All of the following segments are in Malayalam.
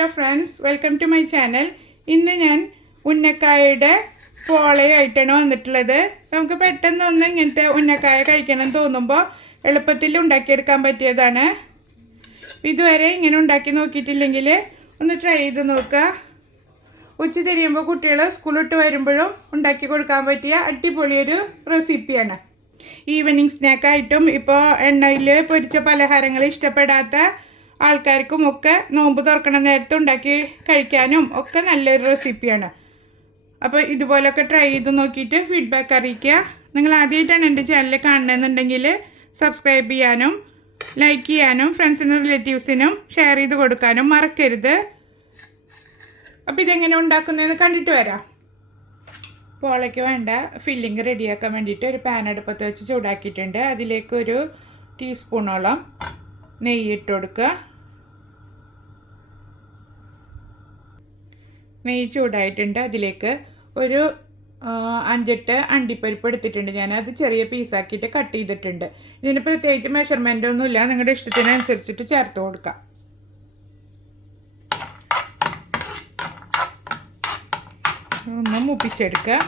Hello friends welcome to my channel ഇന്ന് ഞാൻ ഉന്നക്കായയുടെ പോളയായിട്ടാണ് വന്നിട്ടുള്ളത്. നമുക്ക് പെട്ടെന്ന് ഒന്ന് ഇങ്ങനത്തെ ഉന്നക്കായ കഴിക്കണം തോന്നുമ്പോൾ എളുപ്പത്തിൽ ഉണ്ടാക്കിയെടുക്കാൻ പറ്റിയതാണ്. ഇതുവരെ ഇങ്ങനെ ഉണ്ടാക്കി നോക്കിയിട്ടില്ലെങ്കിൽ ഒന്ന് ട്രൈ ചെയ്ത് നോക്കുക. ഉച്ച തിരിയുമ്പോൾ കുട്ടികൾ സ്കൂളിട്ട് വരുമ്പോഴും ഉണ്ടാക്കി കൊടുക്കാൻ പറ്റിയ അടിപൊളിയൊരു റെസിപ്പിയാണ് ഈവനിങ് സ്നാക്കായിട്ടും ഇപ്പോൾ എണ്ണയിൽ പൊരിച്ച പലഹാരങ്ങൾ ഇഷ്ടപ്പെടാത്ത ആൾക്കാർക്കും ഒക്കെ നോമ്പ് തുറക്കണ നേരത്തെ ഉണ്ടാക്കി കഴിക്കാനും ഒക്കെ നല്ലൊരു റെസിപ്പിയാണ് അപ്പോൾ ഇതുപോലൊക്കെ ട്രൈ ചെയ്ത് നോക്കിയിട്ട് ഫീഡ്ബാക്ക് അറിയിക്കുക. നിങ്ങൾ ആദ്യമായിട്ടാണ് എന്റെ ചാനൽ കാണണമെന്നുണ്ടെങ്കിൽ സബ്സ്ക്രൈബ് ചെയ്യാനും ലൈക്ക് ചെയ്യാനും ഫ്രണ്ട്സിനും റിലേറ്റീവ്സിനും ഷെയർ ചെയ്ത് കൊടുക്കാനും മറക്കരുത്. അപ്പോൾ ഇതെങ്ങനെ ഉണ്ടാക്കുന്നതെന്ന് കണ്ടിട്ട് വരാം. പോളയ്ക്ക് വേണ്ട ഫില്ലിങ് റെഡിയാക്കാൻ വേണ്ടിയിട്ട് ഒരു പാൻ അടുപ്പത്ത് വെച്ച് ചൂടാക്കിയിട്ടുണ്ട്. അതിലേക്ക് ഒരു ടീസ്പൂണോളം നെയ്യ് ഇട്ട് കൊടുക്കുക. നെയ്യ് ചൂടായിട്ടുണ്ട് അതിലേക്ക് ഒരു അഞ്ചെട്ട് അണ്ടിപ്പരിപ്പ് എടുത്തിട്ടുണ്ട്. ഞാൻ അത് ചെറിയ പീസാക്കിയിട്ട് കട്ട് ചെയ്തിട്ടുണ്ട്. ഇതിന് പ്രത്യേകിച്ച് മെഷർമെന്റ് ഒന്നുമില്ല. നിങ്ങളുടെ ഇഷ്ടത്തിനനുസരിച്ചിട്ട് ചേർത്ത് കൊടുക്കാം. ഒന്ന് മൂപ്പിച്ചെടുക്കുക.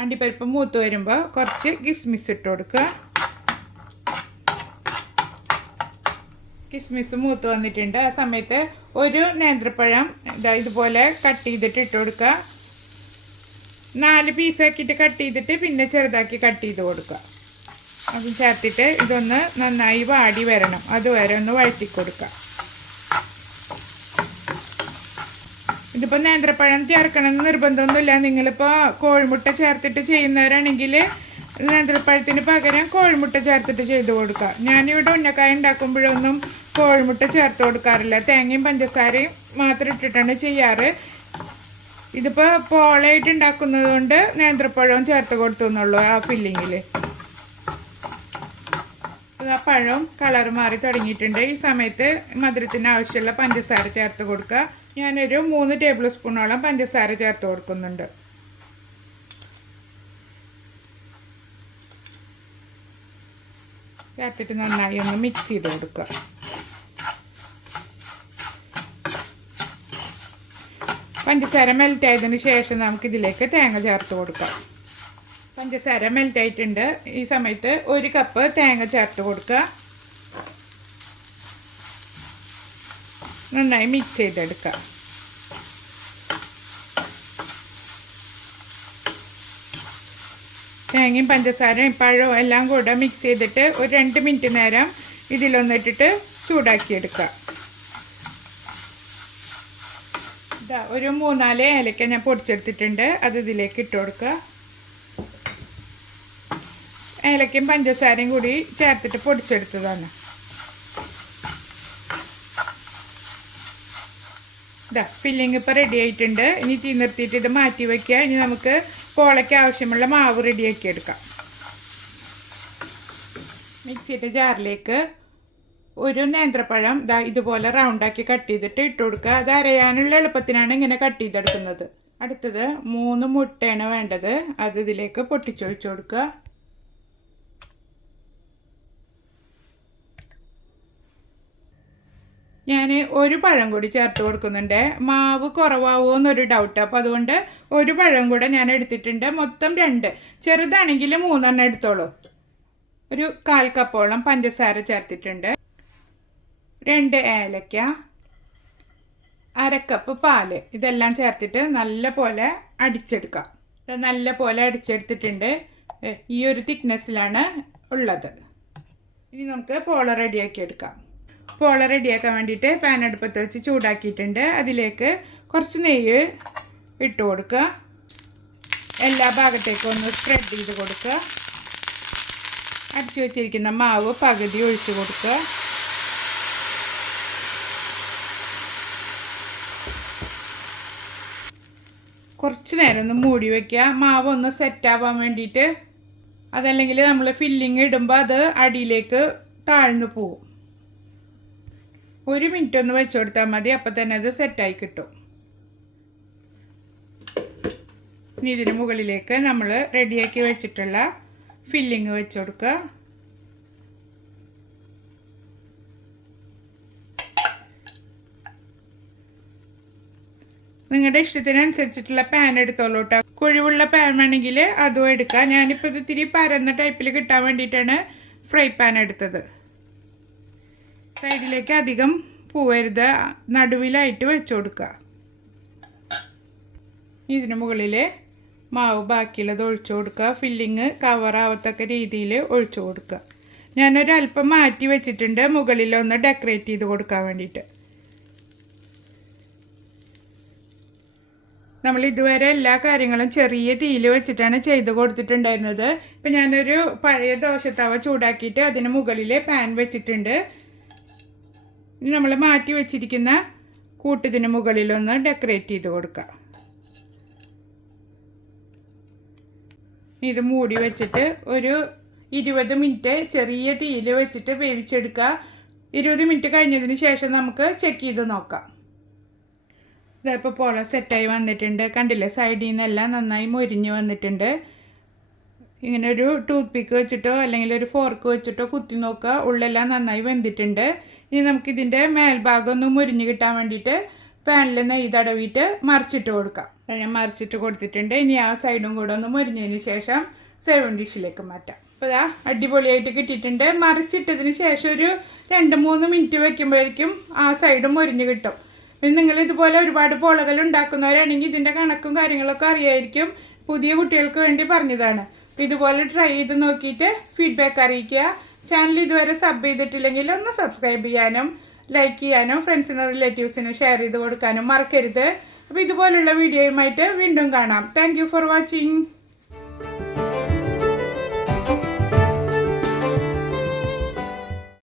അണ്ടിപ്പരിപ്പ് മൂത്ത് വരുമ്പോൾ കുറച്ച് കിസ്മിസ് ഇട്ട് കൊടുക്കുക. കിസ്മിസ് മൂത്ത് വന്നിട്ടുണ്ട്. ആ സമയത്ത് ഒരു നേന്ത്രപ്പഴം ഇതാ ഇതുപോലെ കട്ട് ചെയ്തിട്ട് ഇട്ട് കൊടുക്കുക നാല് പീസാക്കിയിട്ട് കട്ട് ചെയ്തിട്ട് പിന്നെ ചെറുതാക്കി കട്ട് ചെയ്ത് കൊടുക്കുക അത് ചേർത്തിട്ട് ഇതൊന്ന് നന്നായി വാടി വരണം. അതുവരെ ഒന്ന് വഴറ്റി കൊടുക്കുക ഇതിപ്പോൾ നേന്ത്രപ്പഴം ചേർക്കണമെന്ന് നിർബന്ധമൊന്നുമില്ല. നിങ്ങളിപ്പോൾ കോഴിമുട്ട ചേർത്തിട്ട് ചെയ്യുന്നവരാണെങ്കിൽ നേന്ത്രപ്പഴത്തിന് പകരം കോഴിമുട്ട ചേർത്തിട്ട് ചെയ്ത് കൊടുക്കുക ഞാനിവിടെ ഉന്നക്കായ ഉണ്ടാക്കുമ്പോഴൊന്നും കോഴിമുട്ട ചേർത്ത് കൊടുക്കാറില്ല. തേങ്ങയും പഞ്ചസാരയും മാത്രം ഇട്ടിട്ടാണ് ചെയ്യാറ്. ഇതിപ്പോൾ പോളയായിട്ട് ഉണ്ടാക്കുന്നത് കൊണ്ട് നേന്ത്രപ്പഴവും ചേർത്ത് കൊടുത്തു എന്നുള്ളൂ ആ ഫില്ലിങ്ങിൽ ആ പഴവും കളർ മാറി തുടങ്ങിയിട്ടുണ്ട്. ഈ സമയത്ത് മധുരത്തിന് ആവശ്യമുള്ള പഞ്ചസാര ചേർത്ത് കൊടുക്കുക. ഞാനൊരു മൂന്ന് ടേബിൾ സ്പൂണോളം പഞ്ചസാര ചേർത്ത് കൊടുക്കുന്നുണ്ട്. ചേർത്തിട്ട് നന്നായി ഒന്ന് മിക്സ് ചെയ്ത് കൊടുക്കുക. പഞ്ചസാര മെൽറ്റ് ആയതിനു ശേഷം നമുക്ക് ഇതിലേക്ക് തേങ്ങ ചേർത്ത് കൊടുക്കാം. പഞ്ചസാര മെൽറ്റ് ആയിട്ടുണ്ട്. ഈ സമയത്ത് ഒരു കപ്പ് തേങ്ങ ചേർത്ത് കൊടുക്കുക. നന്നായി മിക്സ് ചെയ്തെടുക്കുക തേങ്ങയും പഞ്ചസാരയും പഴവും എല്ലാം കൂടെ മിക്സ് ചെയ്തിട്ട് ഒരു രണ്ട് മിനിറ്റ് നേരം ഇതിലൊന്നിട്ടിട്ട് ചൂടാക്കിയെടുക്കുക. ഇതാ ഒരു മൂന്നാൽ ഏലക്ക ഞാൻ പൊടിച്ചെടുത്തിട്ടുണ്ട്. അത് ഇതിലേക്ക് ഇട്ട് കൊടുക്കുക. ഏലക്കയും പഞ്ചസാരയും കൂടി ചേർത്തിട്ട് പൊടിച്ചെടുത്തതാണ്. ഇതാ ഫില്ലിങ് ഇപ്പോൾ റെഡി ആയിട്ടുണ്ട്. ഇനി തീ നിർത്തിയിട്ട് ഇത് മാറ്റി വയ്ക്കുക ഇനി നമുക്ക് പോളയ്ക്ക് ആവശ്യമുള്ള മാവ് റെഡിയാക്കി എടുക്കാം. മിക്സിയുടെ ജാറിലേക്ക് ഒരു നേന്ത്രപ്പഴം ദാ ഇതുപോലെ റൗണ്ടാക്കി കട്ട് ചെയ്തിട്ട് ഇട്ട് കൊടുക്കുക. അത് അരയാനുള്ള എളുപ്പത്തിനാണ് ഇങ്ങനെ കട്ട് ചെയ്തെടുക്കുന്നത്. അടുത്തത് മൂന്ന് മുട്ടയാണ് വേണ്ടത്. അത് ഇതിലേക്ക് പൊട്ടിച്ചൊഴിച്ചു കൊടുക്കുക. ഞാൻ ഒരു പഴം കൂടി ചേർത്ത് കൊടുക്കുന്നുണ്ട്. മാവ് കുറവാകുമോ എന്നൊരു ഡൗട്ട് അപ്പോൾ അതുകൊണ്ട് ഒരു പഴം കൂടെ ഞാൻ എടുത്തിട്ടുണ്ട്. മൊത്തം രണ്ട്. ചെറുതാണെങ്കിൽ മൂന്നെണ്ണം എടുത്തോളൂ. ഒരു കാൽ കപ്പോളം പഞ്ചസാര ചേർത്തിട്ടുണ്ട്. രണ്ട് ഏലക്ക അരക്കപ്പ് പാൽ. ഇതെല്ലാം ചേർത്തിട്ട് നല്ല പോലെ അടിച്ചെടുക്കാം. ഇത് നല്ല പോലെ അടിച്ചെടുത്തിട്ടുണ്ട് ഈ ഒരു തിക്നെസ്സിലാണ് ഉള്ളത്. ഇനി നമുക്ക് പോള റെഡിയാക്കി എടുക്കാം. പോള റെഡിയാക്കാൻ വേണ്ടിയിട്ട് പാൻ അടുപ്പത്ത് വെച്ച് ചൂടാക്കിയിട്ടുണ്ട്. അതിലേക്ക് കുറച്ച് നെയ്യ് ഇട്ട് കൊടുക്കുക. എല്ലാ ഭാഗത്തേക്കും ഒന്ന് സ്പ്രെഡ് ചെയ്ത് കൊടുക്കുക. അടിച്ചു വെച്ചിരിക്കുന്ന മാവ് പകുതി ഒഴിച്ച് കൊടുക്കുക. കുറച്ച് നേരം ഒന്ന് മൂടി വയ്ക്കുക മാവ് ഒന്ന് സെറ്റാവാൻ വേണ്ടിയിട്ട് അതല്ലെങ്കിൽ നമ്മൾ ഫില്ലിങ് ഇടുമ്പോൾ അത് അടിയിലേക്ക് താഴ്ന്നു പോവും. ഒരു മിനിറ്റ് ഒന്ന് വെച്ച് കൊടുത്താൽ മതി. അപ്പം തന്നെ അത് സെറ്റായി കിട്ടും. ഇനി ഇതിന് മുകളിലേക്ക് നമ്മൾ റെഡിയാക്കി വെച്ചിട്ടുള്ള ഫില്ലിങ് വെച്ച് കൊടുക്കുക. നിങ്ങളുടെ ഇഷ്ടത്തിനനുസരിച്ചിട്ടുള്ള പാൻ എടുത്തോളൂ കേട്ടോ കുഴിവുള്ള പാൻ വേണമെങ്കിൽ അതും എടുക്കാം. ഞാനിപ്പോൾ ഇത് ഇത്തിരി പരന്ന ടൈപ്പിൽ കിട്ടാൻ വേണ്ടിയിട്ടാണ് ഫ്രൈ പാൻ എടുത്തത്. സൈഡിലേക്ക് അധികം പോവരുത്. നടുവിലായിട്ട് വെച്ചു കൊടുക്കുക ഇതിന് മുകളിൽ മാവ് ബാക്കിയുള്ളത് ഒഴിച്ചു കൊടുക്കുക ഫില്ലിങ് കവറാവത്തക്ക രീതിയിൽ ഒഴിച്ചു കൊടുക്കുക ഞാനൊരൽപ്പം മാറ്റി വെച്ചിട്ടുണ്ട്. മുകളിലൊന്ന് ഡെക്കറേറ്റ് ചെയ്ത് കൊടുക്കാൻ വേണ്ടിയിട്ട്. നമ്മൾ ഇതുവരെ എല്ലാ കാര്യങ്ങളും ചെറിയ തീയിൽ വെച്ചിട്ടാണ് ചെയ്ത് കൊടുത്തിട്ടുണ്ടായിരുന്നത്. ഇപ്പം ഞാനൊരു പഴയ ദോശത്തവ ചൂടാക്കിയിട്ട് അതിന് മുകളിൽ പാൻ വെച്ചിട്ടുണ്ട്. ഇനി നമ്മൾ മാറ്റി വെച്ചിരിക്കുന്ന കൂട്ടത്തിന് മുകളിലൊന്ന് ഡെക്കറേറ്റ് ചെയ്ത് കൊടുക്കുക. ഇത് മൂടി വെച്ചിട്ട് ഒരു ഇരുപത് മിനിറ്റ് ചെറിയ തീയിൽ വെച്ചിട്ട് വേവിച്ചെടുക്കുക. ഇരുപത് മിനിറ്റ് കഴിഞ്ഞതിന് ശേഷം നമുക്ക് ചെക്ക് ചെയ്ത് നോക്കാം. ഇതിപ്പോൾ പോള സെറ്റായി വന്നിട്ടുണ്ട്. കണ്ടില്ലേ? സൈഡിൽ നിന്നെല്ലാം നന്നായി മൊരിഞ്ഞ് വന്നിട്ടുണ്ട്. ഇങ്ങനെ ഒരു ടൂത്ത് പിക്ക് വെച്ചിട്ടോ അല്ലെങ്കിൽ ഒരു ഫോർക്ക് വെച്ചിട്ടോ കുത്തി നോക്കുക. ഉള്ളെല്ലാം നന്നായി വെന്തിട്ടുണ്ട്. ഇനി നമുക്കിതിന്റെ മേൽഭാഗം ഒന്ന് മുരിഞ്ഞ് കിട്ടാൻ വേണ്ടിയിട്ട് പാനിൽ നെയ്യ് തടവിയിട്ട് മറിച്ചിട്ട് കൊടുക്കാം. ഞാൻ മറിച്ചിട്ട് കൊടുത്തിട്ടുണ്ട്. ഇനി ആ സൈഡും കൂടെ ഒന്ന് മുരിഞ്ഞതിന് ശേഷം സെവൻ ഡിഷിലേക്ക് മാറ്റാം. അപ്പോൾ ഇതാ അടിപൊളിയായിട്ട് കിട്ടിയിട്ടുണ്ട്. മറിച്ചിട്ടതിന് ശേഷം ഒരു രണ്ട് മൂന്ന് മിനിറ്റ് വെക്കുമ്പോഴേക്കും ആ സൈഡും മുരിഞ്ഞ് കിട്ടും. പിന്നെ നിങ്ങൾ ഇതുപോലെ ഒരുപാട് പോളകൾ ഉണ്ടാക്കുന്നവരാണെങ്കിൽ ഇതിന്റെ കണക്കും കാര്യങ്ങളൊക്കെ അറിയായിരിക്കും. പുതിയ കുട്ടികൾക്ക് വേണ്ടി പറഞ്ഞതാണ്. അപ്പോൾ ഇതുപോലെ ട്രൈ ചെയ്ത് നോക്കിയിട്ട് ഫീഡ്ബാക്ക് അറിയിക്കുക. ചാനൽ ഇതുവരെ സബ് ചെയ്തിട്ടില്ലെങ്കിൽ ഒന്ന് സബ്സ്ക്രൈബ് ചെയ്യാനും ലൈക്ക് ചെയ്യാനും ഫ്രണ്ട്സിനും റിലേറ്റീവ്സിനും ഷെയർ ചെയ്ത് കൊടുക്കാനും മറക്കരുത്. അപ്പോൾ ഇതുപോലുള്ള വീഡിയോയുമായിട്ട് വീണ്ടും കാണാം. Thank for watching